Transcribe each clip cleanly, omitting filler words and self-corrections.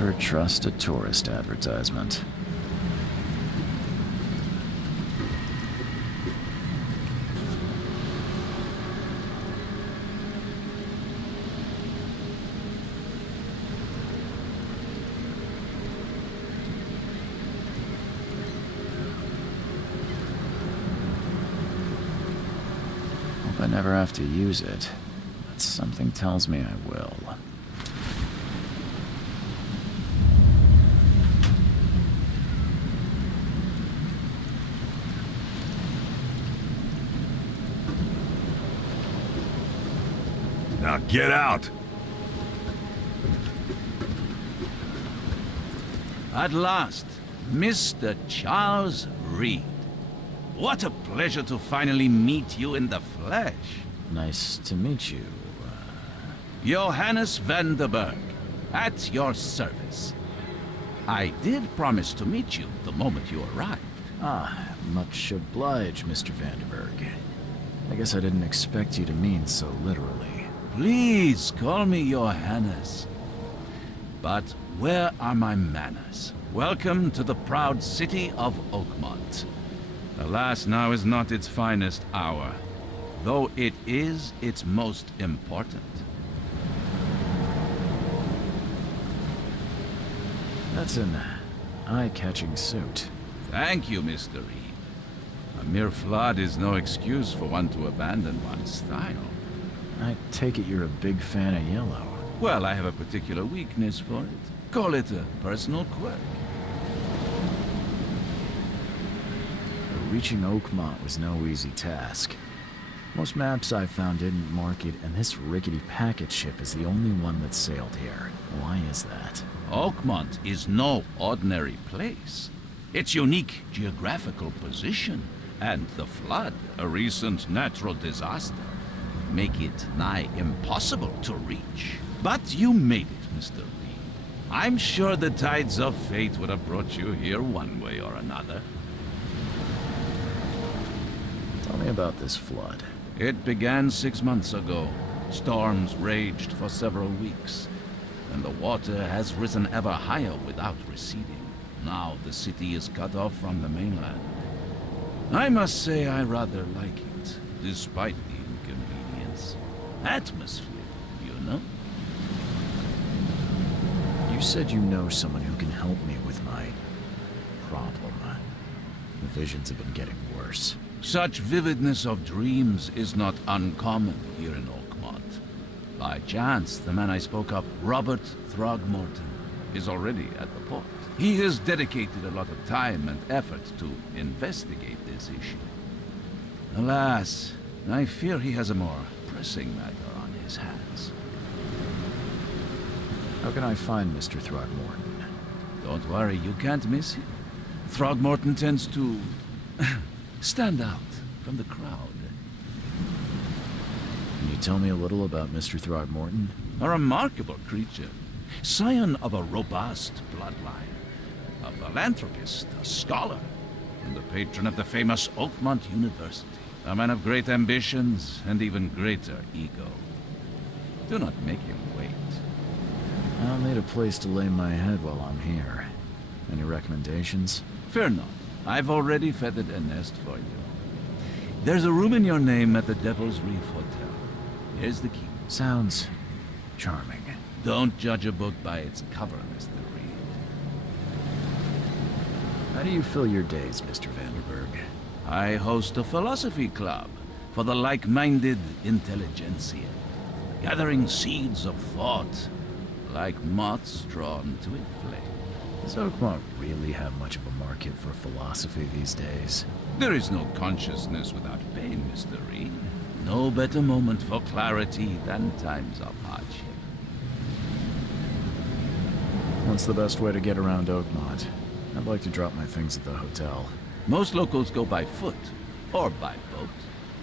Never trust a tourist advertisement. Hope I never have to use it, but something tells me I will. Now get out! At last, Mr. Charles Reed. What a pleasure to finally meet you in the flesh. Nice to meet you. Johannes Vandenberg, at your service. I did promise to meet you the moment you arrived. Ah, much obliged, Mr. Vandenberg. I guess I didn't expect you to mean so literally. Please call me Johannes. But where are my manners? Welcome to the proud city of Oakmont. Alas, now is not its finest hour, though it is its most important. That's an eye-catching suit. Thank you, Mr. Reed. A mere flood is no excuse for one to abandon one's style. I take it you're a big fan of yellow. Well, I have a particular weakness for it. Call it a personal quirk. Reaching Oakmont was no easy task. Most maps I found didn't mark it, and this rickety packet ship is the only one that sailed here. Why is that? Oakmont is no ordinary place. Its unique geographical position and the flood, a recent natural disaster, make it nigh impossible to reach. But you made it, Mr. Reed. I'm sure the tides of fate would have brought you here one way or another. Tell me about this flood. It began 6 months ago. Storms raged for several weeks, and the water has risen ever higher without receding. Now the city is cut off from the mainland. I must say I rather like it, despite the inconvenience. Atmosphere, you know? You said you know someone who can help me with my problem. The visions have been getting worse. Such vividness of dreams is not uncommon here in Oakmont. By chance, the man I spoke of, Robert Throgmorton, is already at the port. He has dedicated a lot of time and effort to investigate this issue. Alas, I fear he has a more pressing matter on his hands. How can I find Mr. Throgmorton? Don't worry, you can't miss him. Throgmorton tends to stand out from the crowd. Can you tell me a little about Mr. Throgmorton? A remarkable creature, scion of a robust bloodline, a philanthropist, a scholar, and the patron of the famous Oakmont University. A man of great ambitions and even greater ego. Do not make him wait. I'll need a place to lay my head while I'm here. Any recommendations? Fear not. I've already feathered a nest for you. There's a room in your name at the Devil's Reef Hotel. Here's the key. Sounds charming. Don't judge a book by its cover, Mr. Reed. How do you fill your days, Mr. Vandenberg? I host a philosophy club for the like-minded intelligentsia, gathering seeds of thought like moths drawn to a flame. Does Oakmont really have much of a market for philosophy these days? There is no consciousness without pain, Mr. Reed. No better moment for clarity than times of hardship. What's the best way to get around Oakmont? I'd like to drop my things at the hotel. Most locals go by foot or by boat.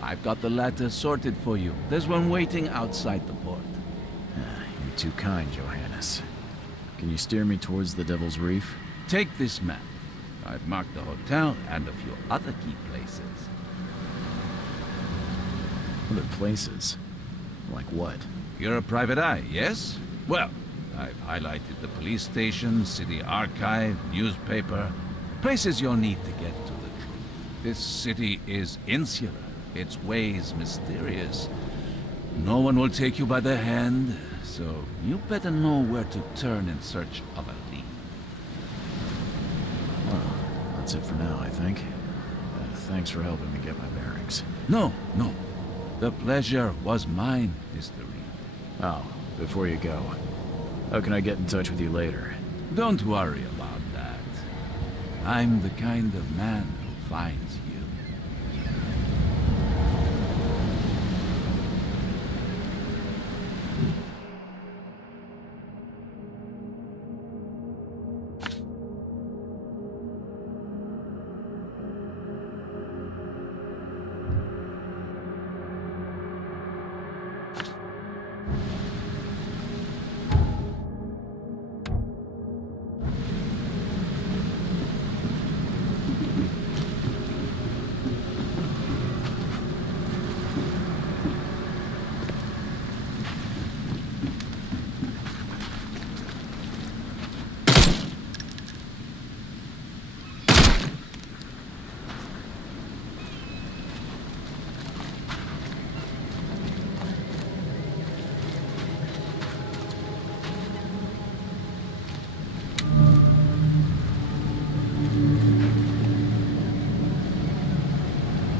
I've got the latter sorted for you. There's one waiting outside the port. You're too kind, Johannes. Can you steer me towards the Devil's Reef? Take this map. I've marked the hotel and a few other key places. Other places? Like what? You're a private eye, yes? Well, I've highlighted the police station, city archive, newspaper. Places you'll need to get to the truth. This city is insular, its ways mysterious. No one will take you by the hand, so you better know where to turn in search of a lead. Well, that's it for now, I think. Thanks for helping me get my bearings. No. The pleasure was mine, Mr. Reed. Oh, before you go, how can I get in touch with you later? Don't worry about that. I'm the kind of man who finds you.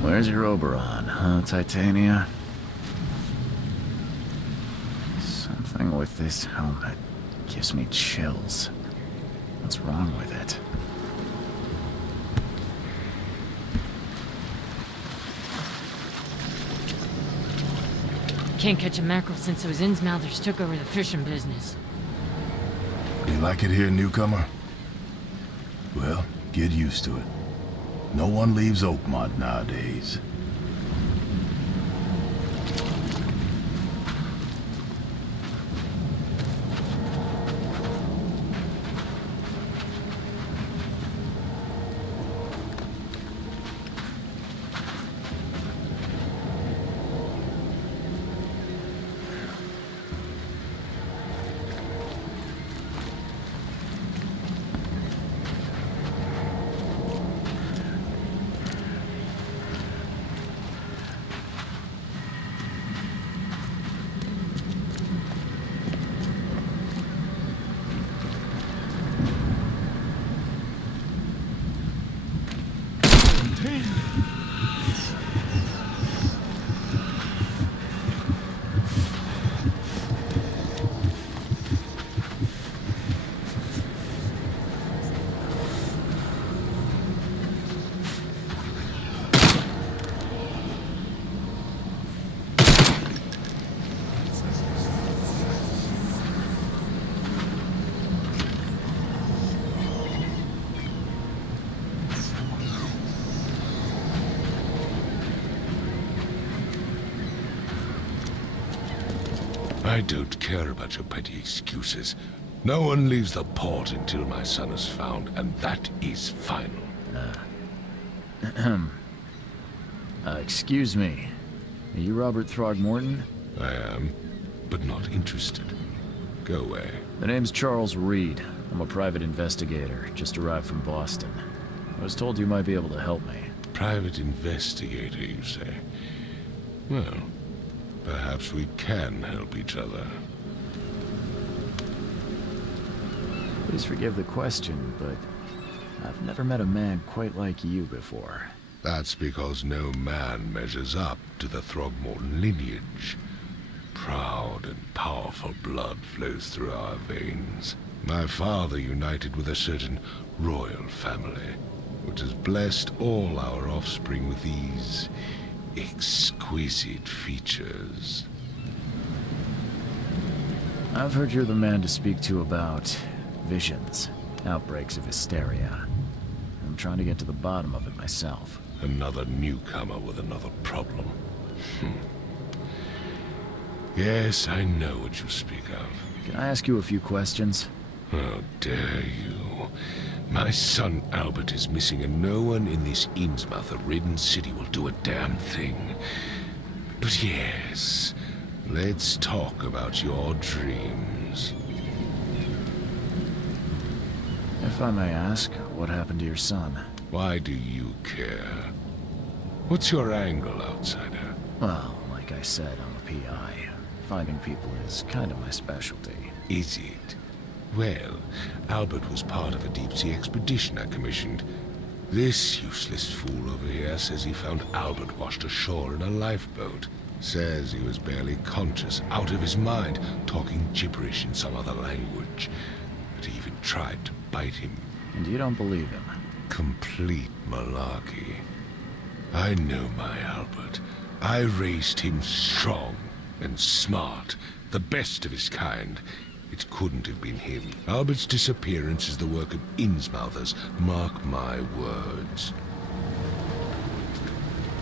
Where's your Oberon, huh, Titania? Something with this helmet gives me chills. What's wrong with it? Can't catch a mackerel since those Innsmouthers took over the fishing business. You like it here, newcomer? Well, get used to it. No one leaves Oakmont nowadays. I don't care about your petty excuses. No one leaves the port until my son is found, and that is final. Excuse me. Are you Robert Throgmorton? I am, but not interested. Go away. The name's Charles Reed. I'm a private investigator, just arrived from Boston. I was told you might be able to help me. Private investigator, you say? Well, perhaps we can help each other. Please forgive the question, but I've never met a man quite like you before. That's because no man measures up to the Throgmorton lineage. Proud and powerful blood flows through our veins. My father united with a certain royal family, which has blessed all our offspring with these exquisite features. I've heard you're the man to speak to about visions, outbreaks of hysteria. I'm trying to get to the bottom of it myself. Another newcomer with another problem. Yes, I know what you speak of. Can I ask you a few questions? How dare you? My son Albert is missing, and no one in this Innsmouth-ridden city will do a damn thing. But yes, let's talk about your dreams. If I may ask, what happened to your son? Why do you care? What's your angle, outsider? Well, like I said, I'm a PI. Finding people is kind of my specialty. Is it? Well, Albert was part of a deep-sea expedition I commissioned. This useless fool over here says he found Albert washed ashore in a lifeboat. Says he was barely conscious, out of his mind, talking gibberish in some other language. But he even tried to bite him. And you don't believe him? Complete malarkey. I know my Albert. I raised him strong and smart, the best of his kind. It couldn't have been him. Albert's disappearance is the work of Innsmouthers, mark my words.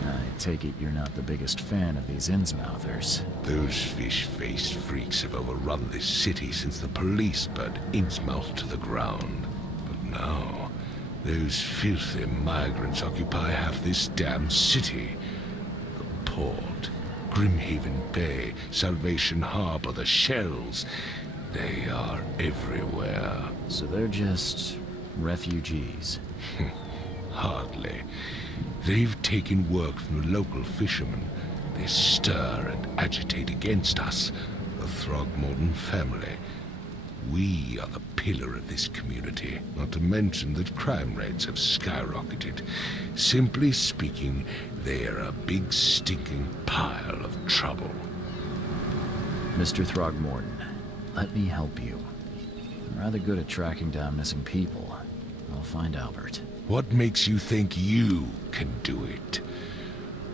I take it you're not the biggest fan of these Innsmouthers. Those fish-faced freaks have overrun this city since the police burned Innsmouth to the ground. But now, those filthy migrants occupy half this damn city. The port, Grimhaven Bay, Salvation Harbor, the shells. They are everywhere. So they're just refugees. Hardly. They've taken work from the local fishermen. They stir and agitate against us, the Throgmorton family. We are the pillar of this community, not to mention that crime rates have skyrocketed. Simply speaking, they are a big stinking pile of trouble. Mr. Throgmorton, let me help you. I'm rather good at tracking down missing people. I'll find Albert. What makes you think you can do it?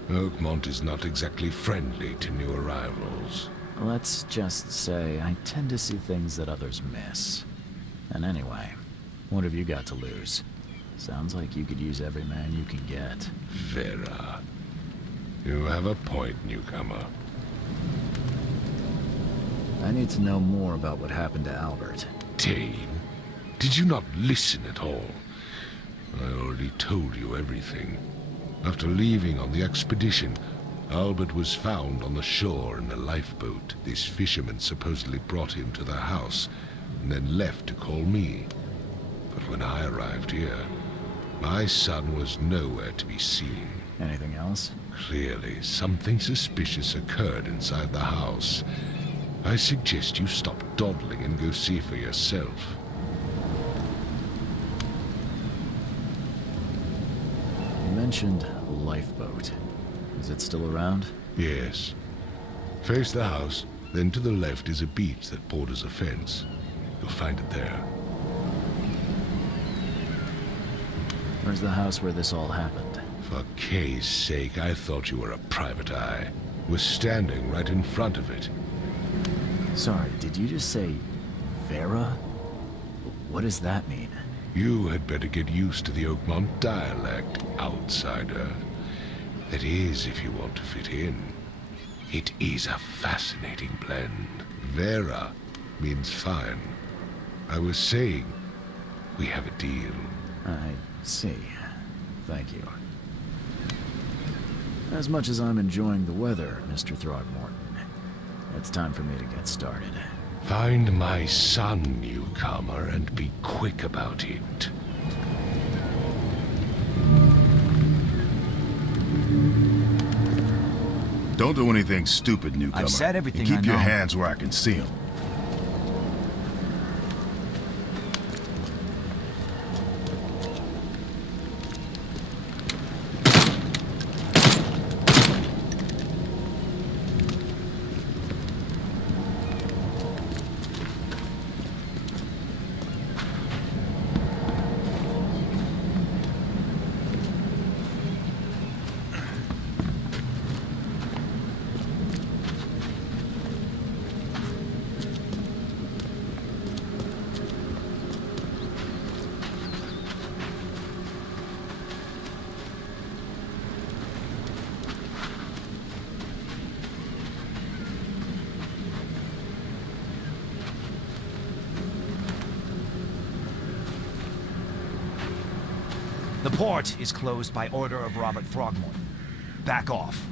Oakmont is not exactly friendly to new arrivals. Let's just say I tend to see things that others miss. And anyway, what have you got to lose? Sounds like you could use every man you can get. Vera. You have a point, newcomer. I need to know more about what happened to Albert. Dane, did you not listen at all? I already told you everything. After leaving on the expedition, Albert was found on the shore in a lifeboat. This fisherman supposedly brought him to their house, and then left to call me. But when I arrived here, my son was nowhere to be seen. Anything else? Clearly, something suspicious occurred inside the house. I suggest you stop dawdling and go see for yourself. You mentioned a lifeboat. Is it still around? Yes. Face the house, then to the left is a beach that borders a fence. You'll find it there. Where's the house where this all happened? For Kay's sake, I thought you were a private eye. We're standing right in front of it. Sorry, did you just say Vera? What does that mean? You had better get used to the Oakmont dialect, outsider. That is, if you want to fit in. It is a fascinating blend. Vera means fine. I was saying, we have a deal. I see. Thank you. As much as I'm enjoying the weather, Mr. Throgmorton, it's time for me to get started. Find my son, newcomer, and be quick about it. Don't do anything stupid, newcomer. I've said everything and keep I your know. hands where I can see them. The port is closed by order of Robert Throgmorton. Back off.